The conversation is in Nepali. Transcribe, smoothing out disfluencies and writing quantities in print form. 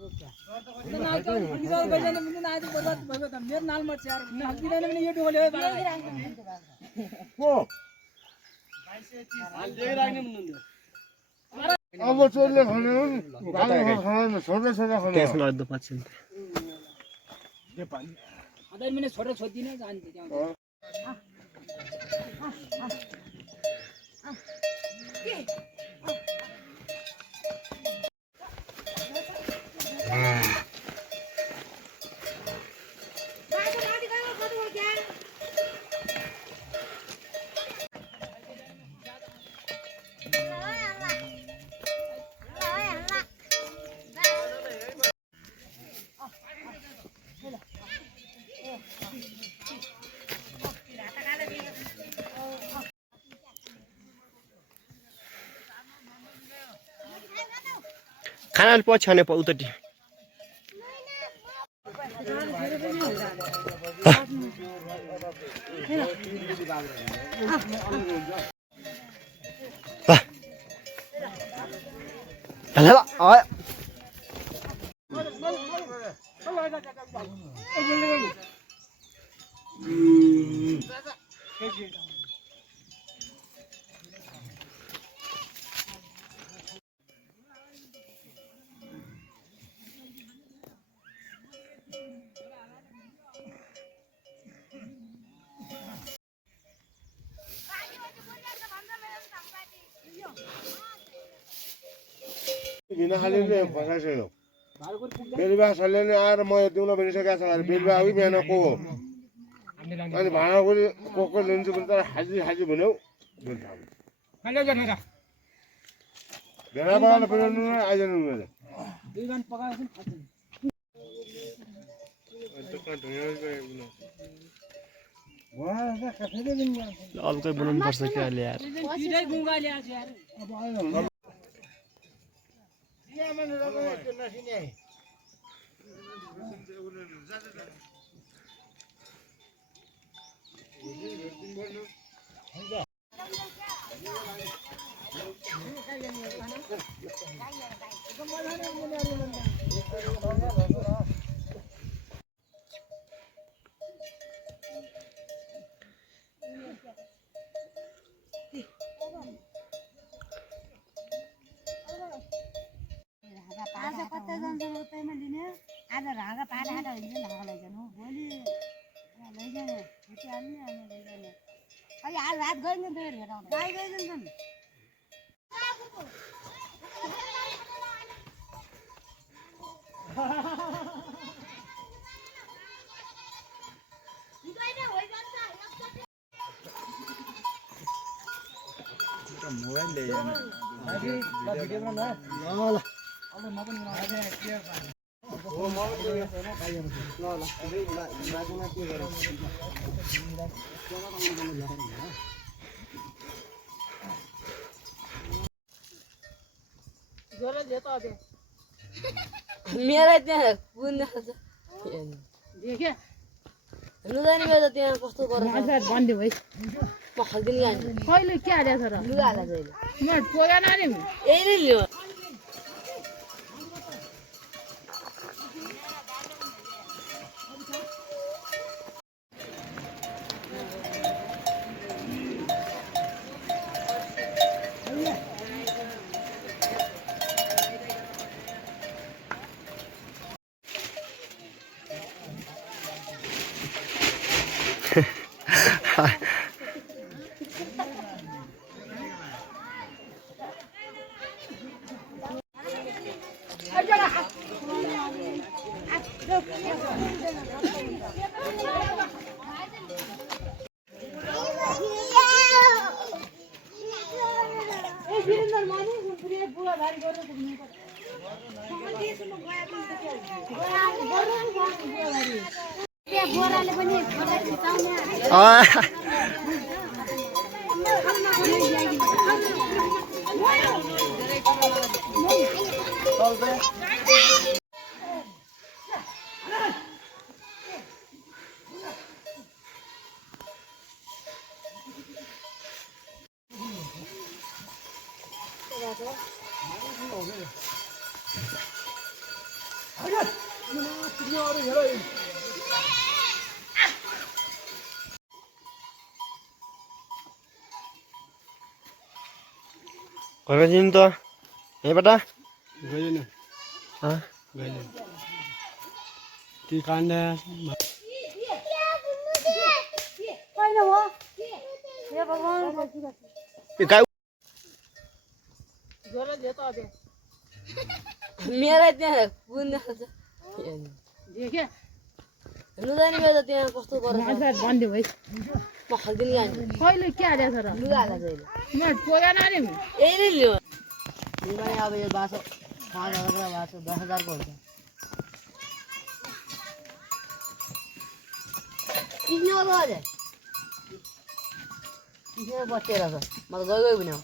अब चोरले खाने हो नि खाना छोटा छोटा खाना त्यसमा अर्ध पर्सेन्ट अदर मैंने छोटा छोटी ना जानते क्या खाना पछि खाने उतटी बिना खालीले फसाइसक्यो बेलुका सल्लाहले आएर म दिउँला भनिसकेको छ अरे बेलुका आऊ बिहान को हो अनि भाँडाकुँडी को लिन्छु भने त हाजी हाजी भन्यौ भेडा बाबाले पुऱ्याउनु आइजानु मैले अब कोही बनाउनु पर्छ क्या अहिले यार आज कतै जान्छ उतैमा लिने आज ढाका पाडा हाटा हुन्छ ढाका लैजानु भोलि लैजाने छुट्टी हाल्ने अनि लैजाने अहिले आज रात गइन्छ फेरि भेटाउनु गाई गइन्छन् मोबाइल ले जाना भिडियो बना ल मेरा त्यहाँ कुन देखे लुगानी मेरो त्यहाँ कस्तो गर्छ बन्दी भइ म खल्दिन गाडी कहिले के हालेछ र लुगा हालेछ अहिले म पोगान नि यही नै लियो घरमा चिन्नु त यहीँबाट गएन हँ गएन ती काण्ड यो गाई मेरा त्यहाँ कुद्ने खान्छ हेर्नु जाने बेला त्यहाँ कस्तो गरेर म खाल्दिन कहिले के हालेको छ र लुगा हालेको छ म पोगेन नि यही नै लियो अब यो बासो 5,000 को बासो 10,000 को हुन्छ किन्ने होला अझै किन्ने बचेर छ म त गइ पनि हो